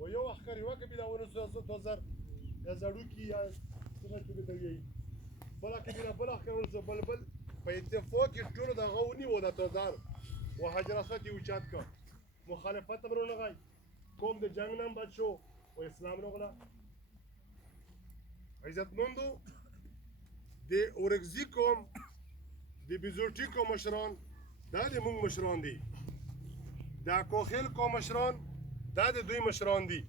و یو وخت یوه قبیله ونیسو تو زر یا زړوکي یا څنګه چې ورته وایي بله قبیله بل وخت ونیسو بل په اتفاق کې ټولو د هغه ونیو د توزار و حجر اسود یې اوچت کړ مخالفت هم رانغی قوم د جنګ نه هم بچ شو و اسلام راغله عزتمندو د اورکزي قوم د بیزوټي قوم مشران دا د موږ مشران دي د کوخیل قوم مشران دا د دوی مشران دي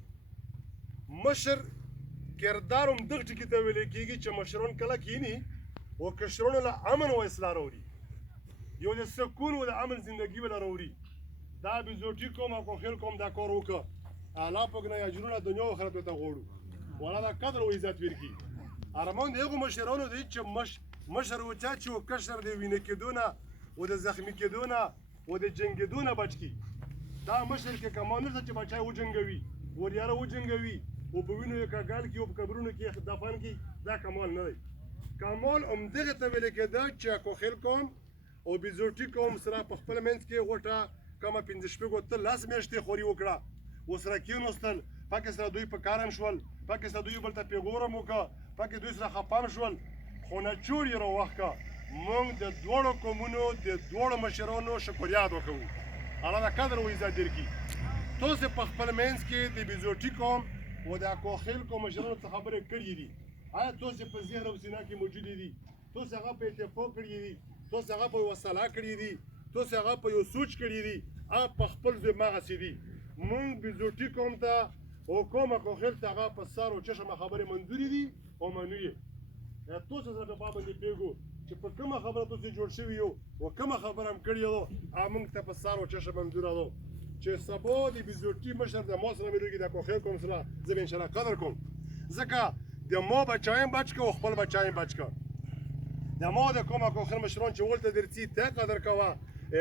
مشر کردار هم دغه ټکي ته ویل کېږي چې مشران کله کینی و کشرانو له امن و اصلاح راوړي یو د سکون و د امن زندگی ولا راوړي دا بیزوټي قوم او کوخیل قوم دا کار وکړه الله پاک نه اجرونه دنیا او آخرت ته غواړو ولا دا قدر او عزت ورکړي ارمان د هغو مشرانو دی چې مشر وچا چې و کشر د وینې کېدو نه و د زخمي کېدو نه و د جنګېدو نه بچ کړي دا مشر کې کمان نشته چې بچی وجنګوي وریاره وجنګوي و په وینو یې کاږال کړي او په قبرونو کې دفن کړي دا کمال نه دی کمال همدغه ته ویل کېده چې کوخیل قوم او بیزوټي قوم سره په خپل منځ کې غوټه کمه پنځه شپږو اتلس میاشتې خوري وکړه ورسره کېناستل پکې سره دوی په کار هم شول پکې سره دوی بل ته پیغور هم وکړه پکې دوی سره خفه هم شول خو نچور یې راوښکه موږ د دواړو قومونو د دواړو مشرانو شکریاد وکړو الله د قدر و عزت درکړي تاسې په خپل منځ کې د بیزوټي قوم و د کوخیل قوم مشرانو څه خبرې کړي دي آیا تاسې په ذهن او سینه کې موجودې دي تاسې هغه په اتفاق کړي دي تاسې هغه په یوه صلاح کړي دي تاسې هغه په یو سوچ کړي دي هغه په خپل ځای هماغسې دي موږ بیزوټي قوم ته او قوم کوخیل ته هغه په سر او چشمه خبرې منظورې دي او منو یې تاسې سره په باندې پوهېږو چې په کومه خبره تاسې جوړ شوي یو او کومه خبره هم کړې ده هغه موږ ته په سر او چشم منظوره ده چې سبا د بیزوټي مشر د ما سره ملېږي د کوخیل قوم سره زه به انشاءالله قدر کوم ځکه د ما بچایم بچ که او خپل بچایم بچ که د ما د کومه کوخیل مشران چې ولته درځي ته قدر کوه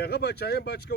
هغه بچایم بچ که